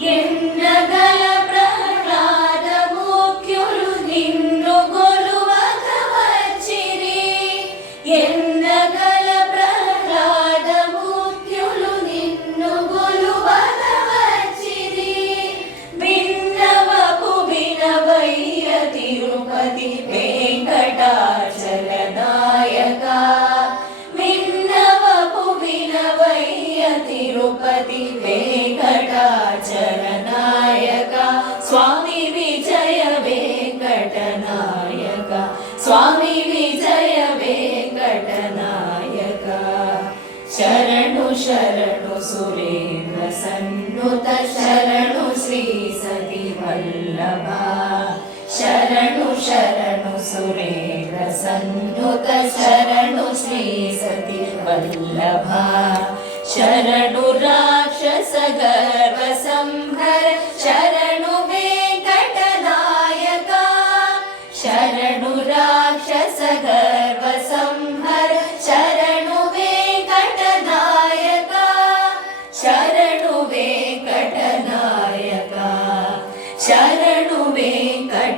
ఎన్నగల ప్రహ్లాద ముఖ్యులు నిన్ను గొలువగ వచ్చిరి. ఎన్నగల ప్రహ్లాద ముఖ్యులు నిన్ను గొలువగ వచ్చిరి. విన్నవపు వినవయ్య తిరుపతి వెంకటాచలనాయక. విన్నవపు వినవయ్య తిరుపతి వెంకటాచలనాయక. స్వామి విజయ వెంకటనాయక. స్వామి విజయ వెంకటనాయక. శరణు శరణు సురేంద్ర సన్నుత శరణు శ్రీ సతి వల్లభ. శరణు శరణు సురేంద్ర సన్నుత శరణు శ్రీ సతి వల్లభ. శరణు రాక్షస గర్వ సంహర శరణు వెంకటనాయక. శరణు రాక్షస గర్వ సంహర శరణు వెంకటనాయక. శరణు వెంకటనాయక. శరణు వెంకటనాయక.